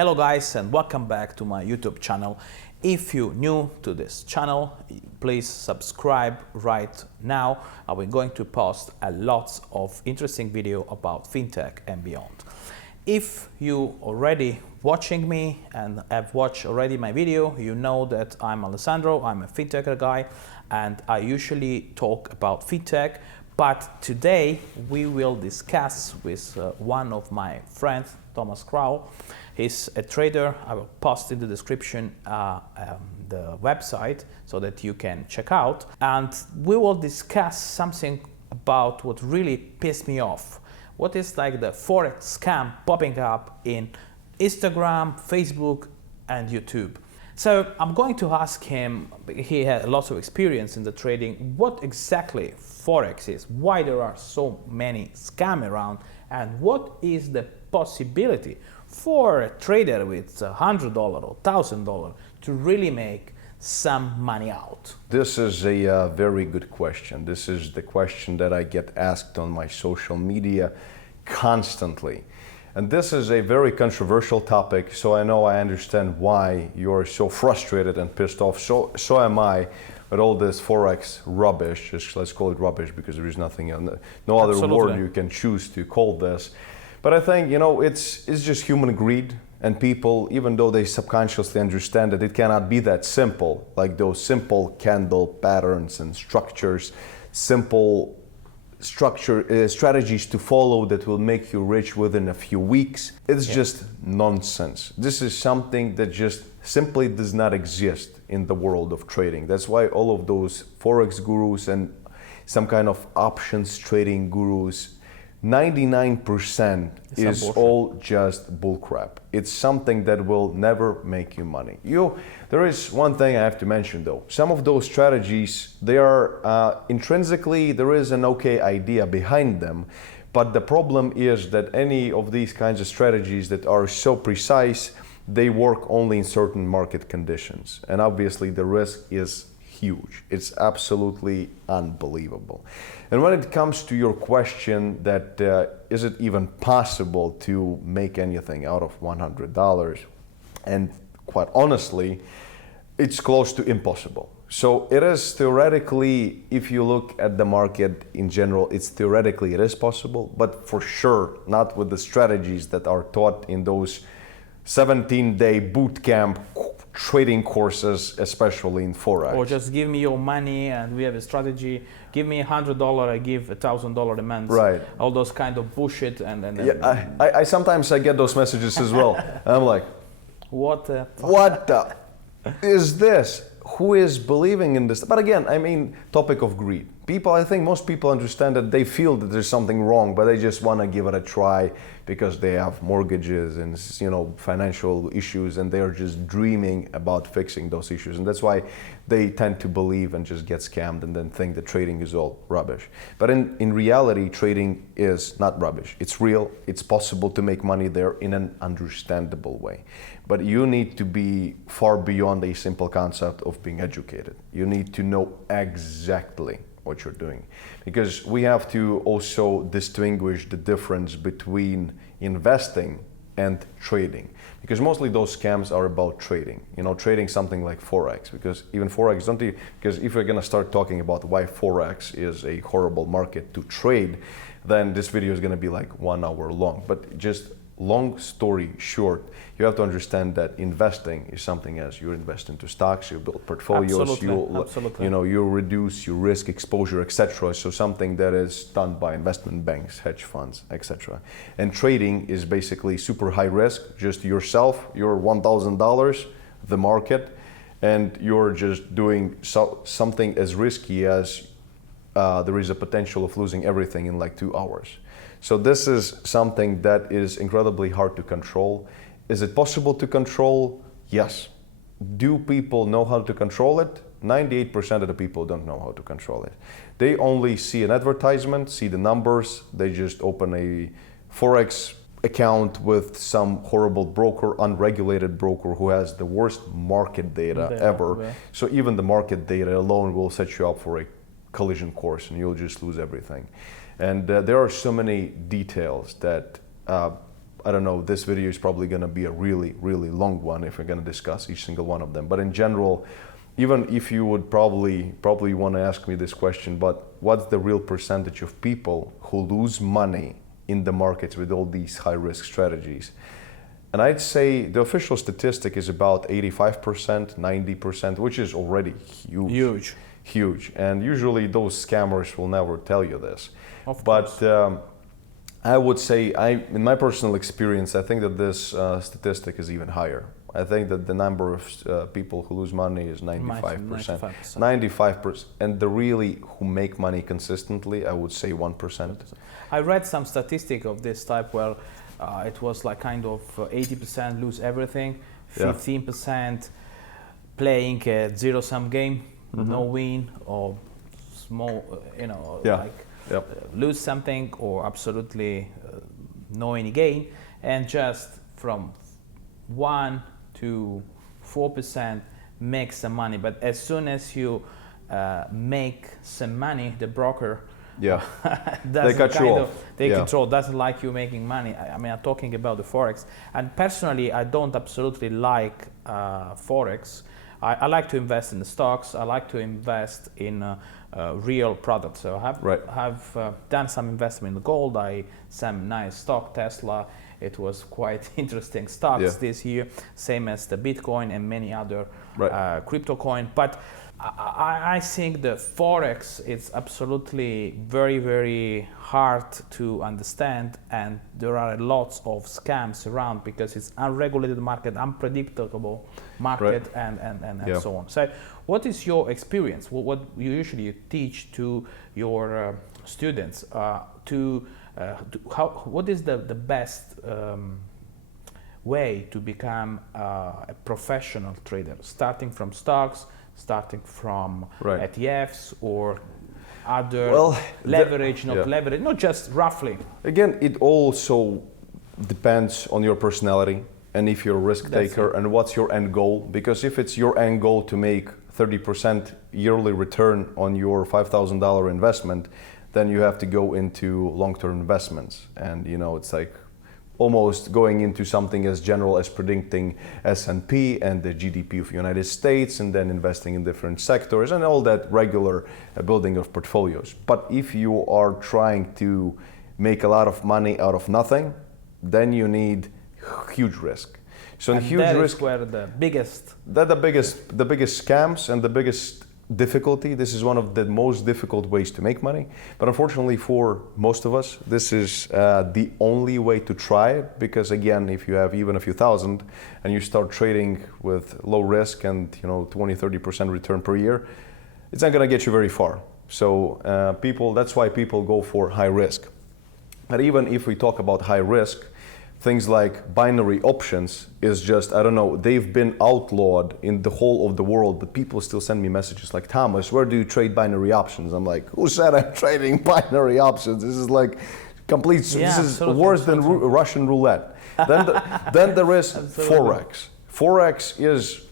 Hello guys, and welcome back to my YouTube channel. If you're new to this channel, please subscribe right now. We're going to post a lot of interesting video about fintech and beyond. If you already watching me and have watched already my video, you know that I'm Alessandro, I'm a fintech guy, and I usually talk about fintech. But today we will discuss with one of my friends, Thomas Kralow. He's a trader. I will post in the description the website so that you can check out. And we will discuss something about what really pissed me off. What is like the Forex scam popping up in Instagram, Facebook, and YouTube. So I'm going to ask him, he has lots of experience in the trading, what exactly Forex is, why there are so many scams around, and what is the possibility for a trader with $100 or $1,000 to really make some money out? This is a very good question. This is the question that I get asked on my social media constantly. And this is a very controversial topic, so I understand why you're so frustrated and pissed off. So am I with all this Forex rubbish. Just let's call it rubbish because there is nothing, no other word you can choose to call this. But I think, it's just human greed, and people, even though they subconsciously understand that it cannot be that simple, like those simple candle patterns and structures, simple strategies to follow that will make you rich within a few weeks. It's just nonsense. This is something that just simply does not exist in the world of trading. That's why all of those Forex gurus and some kind of options trading gurus, 99% is all just bullcrap. It's something that will never make you money. There is one thing I have to mention though. Some of those strategies, they are intrinsically, there is an okay idea behind them. But the problem is that any of these kinds of strategies that are so precise, they work only in certain market conditions. And obviously the risk is huge. It's absolutely unbelievable. And when it comes to your question that is it even possible to make anything out of $100? And quite honestly, it's close to impossible. So it is theoretically, if you look at the market in general, it is possible, but for sure not with the strategies that are taught in those 17-day boot camp trading courses, especially in Forex. Or just give me your money and we have a strategy. Give me $100, I give $1,000 a month. Right. All those kind of bullshit. I sometimes I get those messages as well. I'm like, what the is this? Who is believing in this? But again, topic of greed. I think most people understand that they feel that there's something wrong, but they just want to give it a try because they have mortgages and financial issues, and they are just dreaming about fixing those issues. And that's why they tend to believe and just get scammed and then think that trading is all rubbish. But in reality, trading is not rubbish. It's real. It's possible to make money there in an understandable way. But you need to be far beyond a simple concept of being educated. You need to know exactly what you're doing, because we have to also distinguish the difference between investing and trading, because mostly those scams are about trading, trading something like Forex, because even Forex because if we're going to start talking about why Forex is a horrible market to trade, then this video is going to be like 1 hour long. But just long story short, you have to understand that investing is something as you invest into stocks, you build portfolios, you reduce your risk exposure, etc. So something that is done by investment banks, hedge funds, etc. And trading is basically super high risk, just yourself, your $1,000, the market, and you're just doing something as risky as there is a potential of losing everything in like 2 hours. So this is something that is incredibly hard to control. Is it possible to control? Yes. Do people know how to control it? 98% of the people don't know how to control it. They only see an advertisement, see the numbers, they just open a Forex account with some horrible broker, unregulated broker who has the worst market data ever. Yeah. So even the market data alone will set you up for a collision course and you'll just lose everything. And there are so many details that I don't know, this video is probably going to be a really, really long one if we're going to discuss each single one of them. But in general, even if you would probably want to ask me this question, but what's the real percentage of people who lose money in the markets with all these high risk strategies? And I'd say the official statistic is about 85%, 90%, which is already huge. Huge. And usually those scammers will never tell you this. Of course. But I would say, in my personal experience, I think that this statistic is even higher. I think that the number of people who lose money is 95%. 95%. And the really who make money consistently, I would say 1%. I read some statistic of this type where it was like kind of 80% lose everything, 15% playing a zero-sum game, no win, or small, lose something, or absolutely no any gain, and just from 1 to 4% make some money. But as soon as you make some money, the broker they cut you off. Control, doesn't like you making money. I mean, I'm talking about the Forex. And personally, I don't absolutely like Forex. I like to invest in the stocks. I like to invest in real products. So I have done some investment in gold. Some nice stock, Tesla. It was quite interesting stocks this year, same as the Bitcoin and many other crypto coin. But I think the Forex is absolutely very, very hard to understand, and there are lots of scams around because it's unregulated market, unpredictable market, and so on. So what is your experience? What you usually teach to your students what is the best way to become a professional trader, starting from stocks, starting from ETFs or other leverage, leverage, not just roughly? Again, it also depends on your personality and if you're a risk taker and what's your end goal. Because if it's your end goal to make 30% yearly return on your $5,000 investment, then you have to go into long-term investments. And it's like almost going into something as general as predicting S&P and the GDP of the United States, and then investing in different sectors and all that regular building of portfolios. But if you are trying to make a lot of money out of nothing, then you need huge risk. So and huge that risk is where the biggest scams and the biggest difficulty. This is one of the most difficult ways to make money, but unfortunately for most of us, this is the only way to try it. Because again, if you have even a few thousand and you start trading with low risk and 20-30% return per year, it's not going to get you very far. So that's why people go for high risk. But even if we talk about high risk, things like binary options is just, I don't know, they've been outlawed in the whole of the world, but people still send me messages like, Thomas, where do you trade binary options? I'm like, who said I'm trading binary options? This is like complete, this is worse than Russian roulette. Then there is Forex. Forex is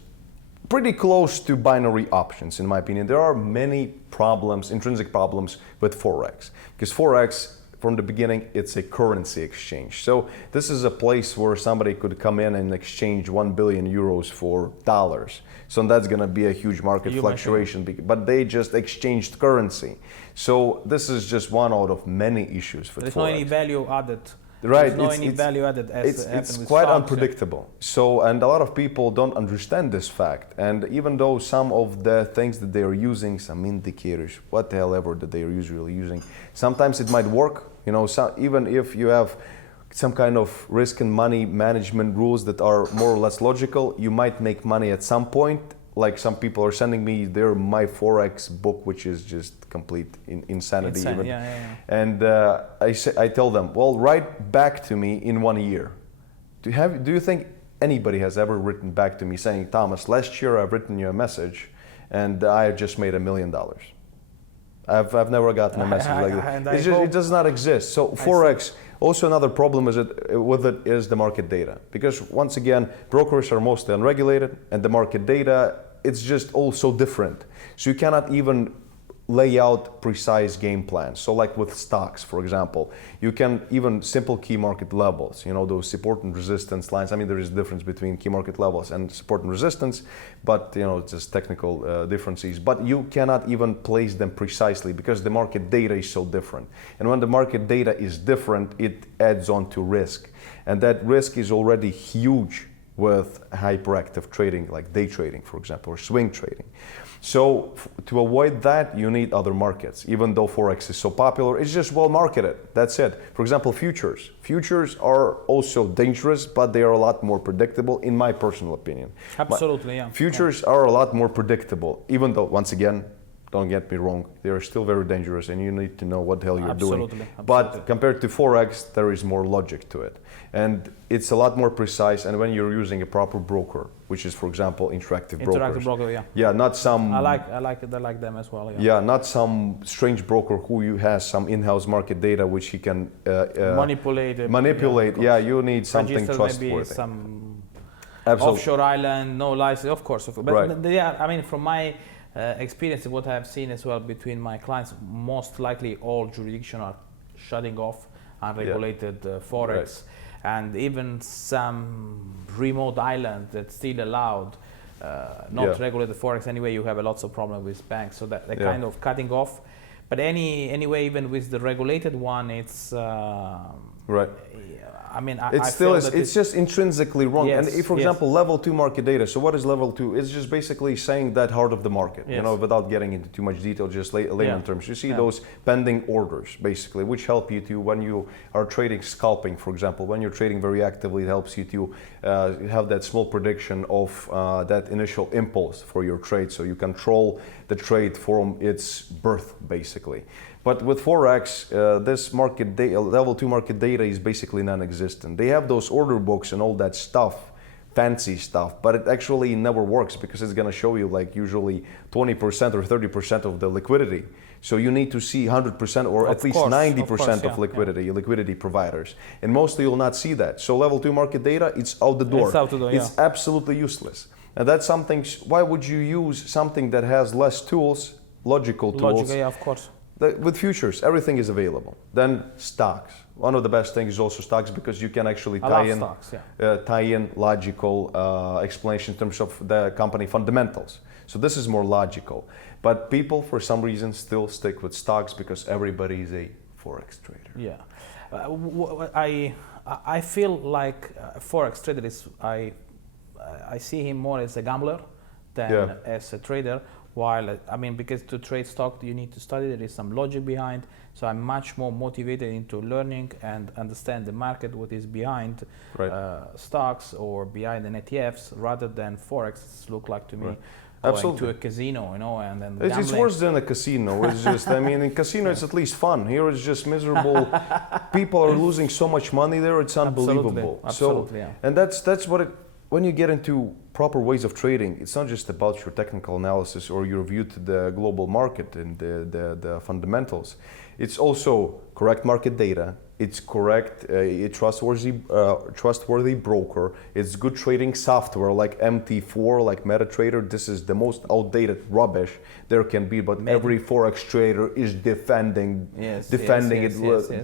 pretty close to binary options, in my opinion. There are many problems, intrinsic problems with Forex, because Forex, from the beginning, it's a currency exchange. So this is a place where somebody could come in and exchange 1 billion euros for dollars. So that's going to be a huge market fluctuation, but they just exchanged currency. So this is just one out of many issues for Forex. There's no any value added. Right, There's no any value added as it's quite unpredictable. So, and a lot of people don't understand this fact. And even though some of the things that they are using, some indicators, what the hell ever that they are usually using, sometimes it might work. Even if you have some kind of risk and money management rules that are more or less logical, you might make money at some point. Like some people are sending me my Forex book, which is just complete insanity. And I tell them, well, write back to me in 1 year. Do you think anybody has ever written back to me saying, Thomas, last year I've written you a message and I just made $1 million? I've never gotten a message like that. It does not exist. So Forex, also another problem with it is the market data. Because once again, brokers are mostly unregulated, and the market data, it's just all so different. So you cannot even lay out precise game plans. So like with stocks, for example, you can even simple key market levels, you know, those support and resistance lines. I mean, there is a difference between key market levels and support and resistance, but you know, it's just technical differences. But you cannot even place them precisely because the market data is so different. And when the market data is different, it adds on to risk. And that risk is already huge with hyperactive trading, like day trading, for example, or swing trading. So to avoid that, you need other markets. Even though Forex is so popular, it's just well marketed. That's it. For example, futures. Futures are also dangerous, but they are a lot more predictable, in my personal opinion. Absolutely, yeah. Futures are a lot more predictable, even though, once again, don't get me wrong, they are still very dangerous and you need to know what the hell you're doing. But compared to Forex, there is more logic to it. And it's a lot more precise, and when you're using a proper broker, which is, for example, interactive brokers. Interactive broker, yeah. Yeah, not some... I like them as well, yeah. Yeah, not some strange broker who has some in-house market data which he can... manipulate, yeah, you need something trustworthy. Maybe some offshore island, no license, of course. But right. Yeah, I mean, from my experience, what I have seen as well between my clients, most likely all jurisdictions are shutting off unregulated Forex. Right. And even some remote island that's still allowed, not regulated Forex anyway, you have lots of problems with banks. So that they're kind of cutting off. But anyway, even with the regulated one, it's right. I mean, it's just intrinsically wrong. Yes, and if, for example, level 2 market data. So what is level 2? It's just basically saying that heart of the market, you know, without getting into too much detail, just layman terms. You see those pending orders, basically, which help you to, when you are trading scalping, for example, when you're trading very actively, it helps you to have that small prediction of that initial impulse for your trade. So you control the trade from its birth, basically. But with Forex, this market data, level 2 market data is basically non-existent. They have those order books and all that stuff, fancy stuff, but it actually never works because it's going to show you like usually 20% or 30% of the liquidity. So you need to see 100% or at least 90% of liquidity, liquidity providers. And mostly you'll not see that. So level 2 market data, it's out the door. It's out the door, It's absolutely useless. And that's something, why would you use something that has less tools, logical tools? Yeah, of course. With futures, everything is available. Then stocks. One of the best things is also stocks because you can actually tie in logical explanation in terms of the company fundamentals. So this is more logical. But people, for some reason, still stick with stocks because everybody is a Forex trader. Yeah. I feel like Forex trader is, I see him more as a gambler than as a trader. While, I mean, because to trade stock, you need to study, there is some logic behind. So I'm much more motivated into learning and understand the market, what is behind stocks or behind the ETFs, rather than Forex look like to me. Going to a casino, you know, and then it's worse than a casino. It's just, I mean, in casino it's at least fun. Here it's just miserable. People are losing so much money there. It's unbelievable. Absolutely. And that's what it. When you get into proper ways of trading, it's not just about your technical analysis or your view to the global market and the fundamentals. It's also correct market data. It's correct, a trustworthy broker. It's good trading software like MT4, like MetaTrader. This is the most outdated rubbish there can be, but every Forex trader is defending it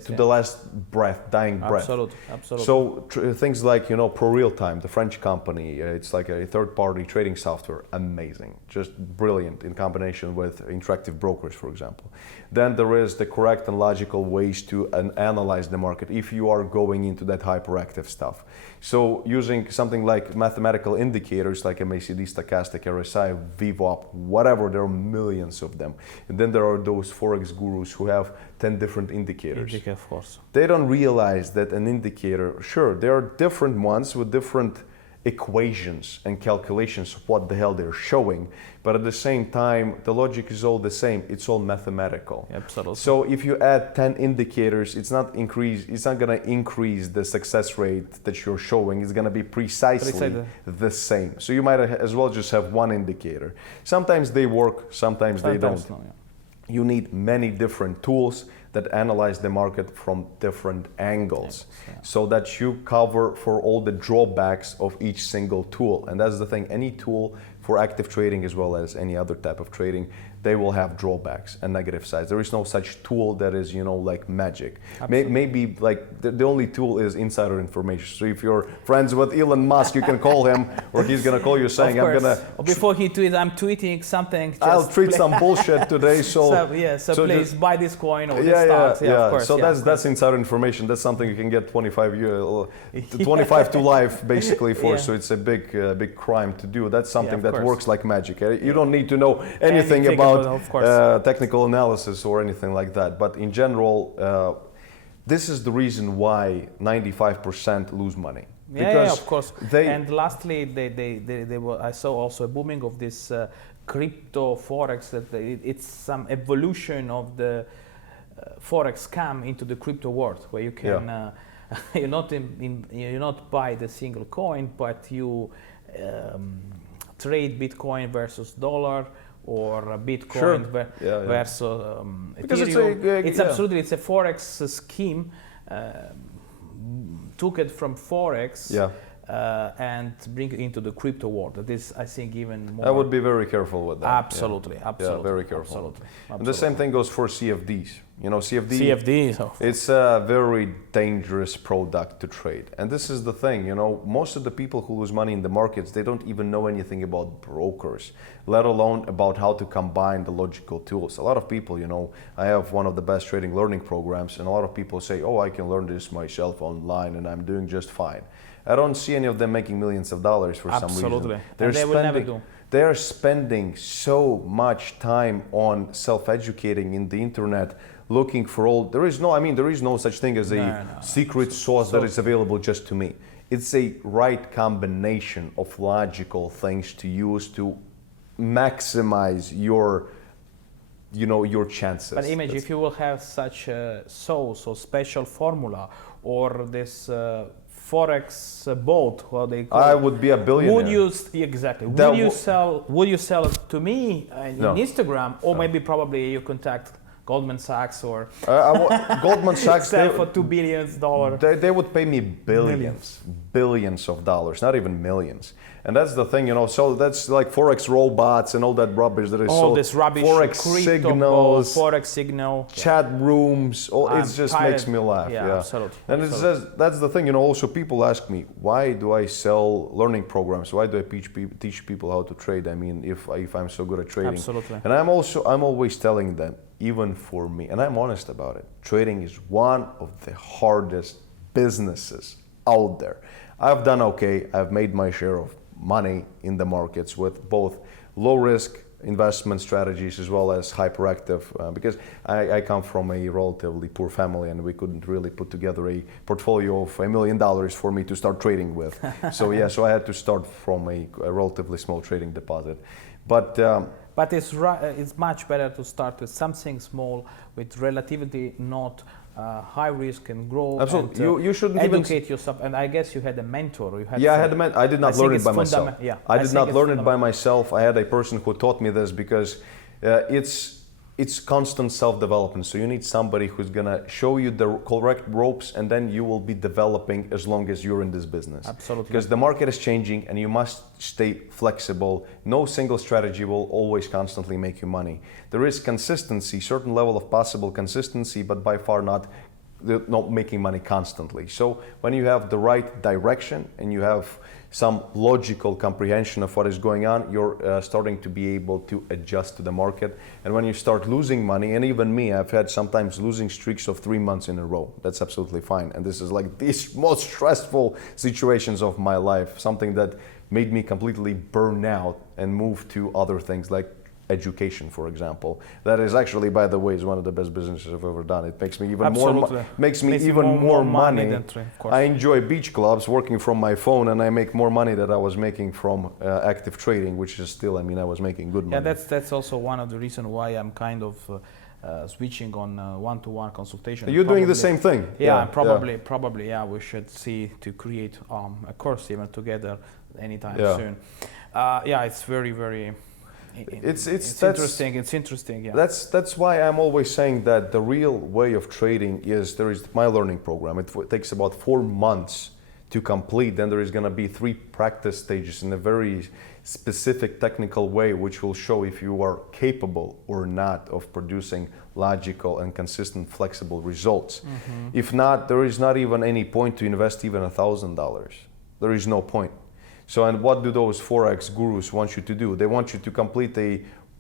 to the last breath, dying breath. Absolutely. So things like, you know, Pro Realtime, the French company, it's like a third-party trading software, amazing, just brilliant in combination with interactive brokers, for example. Then there is the correct and logical ways to analyze the market if you are going into that hyperactive stuff. So using something like mathematical indicators like MACD, stochastic, RSI, VWAP, whatever, there are millions of them. And then there are those Forex gurus who have 10 different indicators. Of course. They don't realize that an indicator, sure, there are different ones with different equations and calculations of what the hell they're showing, but at the same time the logic is all the same. It's all mathematical. Absolutely. So if you add 10 indicators, it's not going to increase the success rate that you're showing. It's going to be precisely the same. So you might as well just have one indicator. Sometimes they work, sometimes they don't. No, You need many different tools that analyze the market from different angles, so that you cover for all the drawbacks of each single tool. And that's the thing, any tool for active trading as well as any other type of trading, they will have drawbacks and negative sides. There is no such tool that is, like magic. Maybe like the only tool is insider information. So if you're friends with Elon Musk, you can call him, or he's gonna call you saying, "I'm gonna." Before he tweets, I'm tweeting something. I'll tweet some bullshit today. So please buy this coin or this stock. Of course. So that's insider information. That's something you can get 25 to life basically for. So it's a big crime to do. That's something that works like magic. You don't need to know anything about technical analysis or anything like that. But in general, this is the reason why 95% lose money. Yeah, of course. And lastly, I saw also a booming of this crypto Forex. That it's some evolution of the Forex scam into the crypto world, where you can you not buy the single coin, but you trade Bitcoin versus dollar, or Bitcoin versus Ethereum. It's a Forex scheme. Took it from Forex and bring it into the crypto world. That is, I think, even more. I would be very careful with that. Absolutely. Yeah, very careful. And the same thing goes for CFDs. CFDs. It's a very dangerous product to trade. And this is the thing, most of the people who lose money in the markets, they don't even know anything about brokers, let alone about how to combine the logical tools. A lot of people, I have one of the best trading learning programs, and a lot of people say, oh, I can learn this myself online and I'm doing just fine. I don't see any of them making millions of dollars for some reason. Absolutely. They will never do. They're spending so much time on self-educating in the internet, looking for all. There is no such thing as a secret sauce that is available just to me. It's a right combination of logical things to use to maximize your chances. But if you will have such a sauce or special formula, or this Forex boat, what they call I would be a billionaire. Would you sell it to me in Instagram, or maybe probably you contact Goldman Sachs or Goldman Sachs sell for $2 billion? They would pay me billions of dollars, not even millions. And that's the thing, so that's like Forex robots and all that rubbish that is all this rubbish, Forex signals, Forex signal, chat rooms, it just makes me laugh. Yeah, absolutely. And that's the thing, also people ask me, why do I sell learning programs? Why do I teach people how to trade? If I'm so good at trading. Absolutely. And I'm always telling them, even for me, and I'm honest about it, trading is one of the hardest businesses out there. I've done okay. I've made my share of money in the markets with both low risk investment strategies as well as hyperactive, because I come from a relatively poor family and we couldn't really put together a portfolio of $1 million for me to start trading with. So I had to start from a relatively small trading deposit. But it's much better to start with something small, with relatively not high risk and grow. Absolutely. And, you shouldn't educate yourself. And I guess you had a mentor. I had a mentor. I did not learn it by myself. I did not learn it by myself. I had a person who taught me this, because it's constant self-development. So you need somebody who's gonna show you the correct ropes, and then you will be developing as long as you're in this business. Absolutely. Because the market is changing and you must stay flexible. No single strategy will always constantly make you money. There is consistency, certain level of possible consistency, but by far not making money constantly. So when you have the right direction and you have some logical comprehension of what is going on, you're starting to be able to adjust to the market. And when you start losing money, and even me, I've had sometimes losing streaks of 3 months in a row. That's absolutely fine. And this is like the most stressful situations of my life, something that made me completely burn out and move to other things like education, for example. That is actually, by the way, is one of the best businesses I've ever done. It makes me even more money. I enjoy beach clubs, working from my phone, and I make more money than I was making from active trading, which is still, I was making good money. Yeah, that's also one of the reasons why I'm kind of switching on one-to-one consultation. You're doing the same thing. Probably, we should see to create a course even together anytime soon. It's very, very. It's interesting. It's interesting. Yeah. That's why I'm always saying that the real way of trading is there is my learning program. It takes about 4 months to complete, then there is going to be 3 practice stages in a very specific technical way, which will show if you are capable or not of producing logical and consistent flexible results. If not, there is not even any point to invest even $1,000. There is no point. So, and what do those Forex gurus want you to do? They want you to complete a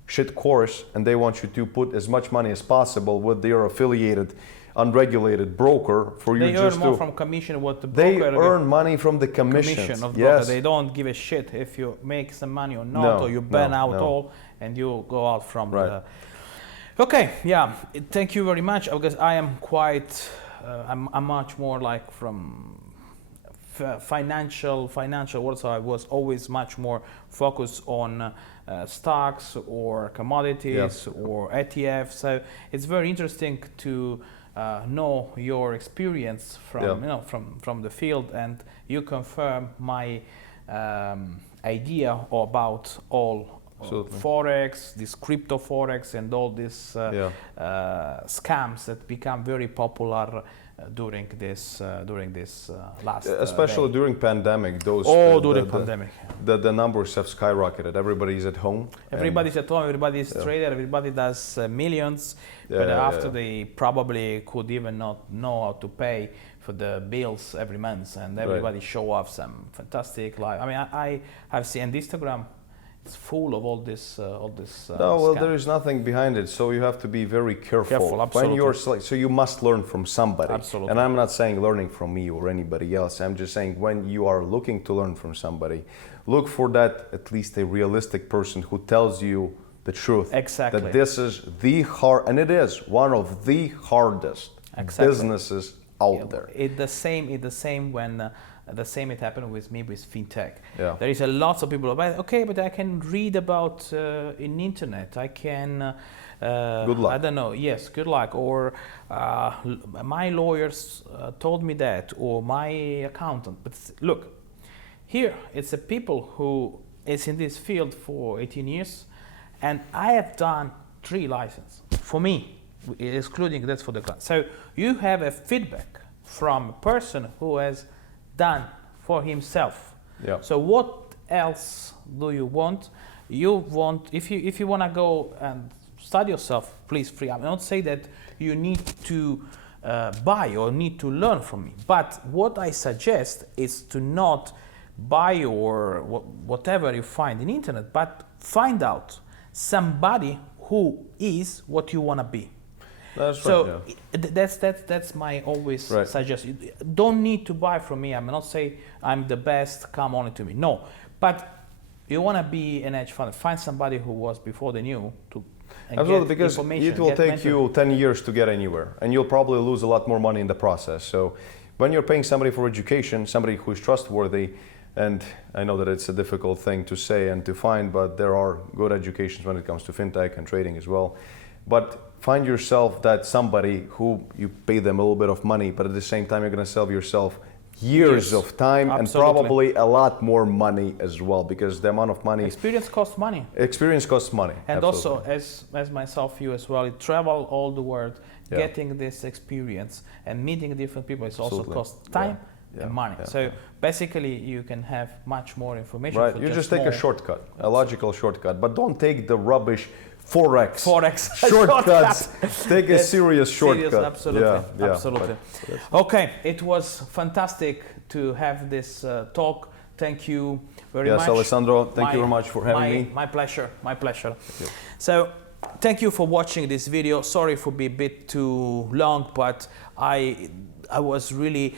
shit course, and they want you to put as much money as possible with their affiliated, unregulated broker for you just to... They earn more from commission what the They broker... earn money from the commissions. Commission of Yes. broker. They don't give a shit if you make some money or not, or you burn out all and you go out from the... Okay, yeah, thank you very much, because I am quite... I'm much more like from... financial world, so I was always much more focused on stocks or commodities or ETFs. So it's very interesting to know your experience from from the field, and you confirm my idea about all Forex, this crypto Forex, and all these scams that become very popular during this last especially day. during pandemic, those during pandemic the numbers have skyrocketed. Everybody's at home, everybody's at home, everybody's trader, everybody does millions, but after they probably could even not know how to pay for the bills every month, and everybody show off some fantastic life. I mean, I have seen Instagram, it's full of all this no, well, there is nothing behind it, so you have to be very careful. Absolutely. When you're so you must learn from somebody. Absolutely. And I'm not saying learning from me or anybody else. I'm just saying when you are looking to learn from somebody, look for that at least a realistic person who tells you the truth. Exactly. That this is the hard, and it is one of the hardest businesses out there. It's the same when. The same it happened with me with fintech. Yeah. There is a lot of people about, okay, but I can read about in internet. I can. Good luck. I don't know. Yes, good luck. Or my lawyers told me that, or my accountant. But look, here it's a people who is in this field for 18 years, and I have done 3 licenses for me, excluding that's for the client. So you have a feedback from a person who has done for himself. Yeah. So what else do you want? You want, if you want to go and study yourself, please free. I don't say that you need to buy or need to learn from me, but what I suggest is to not buy or whatever you find in internet, but find out somebody who is what you want to be. That's so that's my always suggestion. You don't need to buy from me. I'm not saying I'm the best, come only to me. No, but you want to be an hedge fund, find somebody who was before than you to absolutely, because it will take you 10 years to get anywhere, and you'll probably lose a lot more money in the process. So when you're paying somebody for education, somebody who is trustworthy, and I know that it's a difficult thing to say and to find, but there are good educations when it comes to fintech and trading as well. But find yourself that somebody who you pay them a little bit of money, but at the same time you're going to save yourself years of time and probably a lot more money as well, because the amount of money... Experience costs money. Experience costs money. And also, as myself, you as well, you travel all the world, getting this experience and meeting different people, it also costs time and money. So basically you can have much more information. Right, you just take a shortcut, a logical shortcut, but don't take the rubbish Forex shortcuts. Take a serious shortcut. Absolutely, absolutely. Okay, it was fantastic to have this talk. Thank you very much. Yes, Alessandro, thank you very much for having me. My pleasure, my pleasure. So, thank you for watching this video. Sorry for being a bit too long, but I was really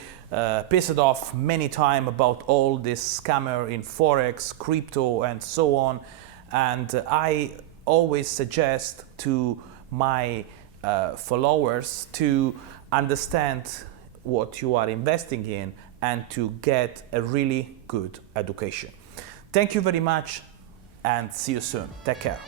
pissed off many times about all this scammer in Forex, crypto, and so on. And I always suggest to my followers to understand what you are investing in and to get a really good education. Thank you very much and see you soon. Take care.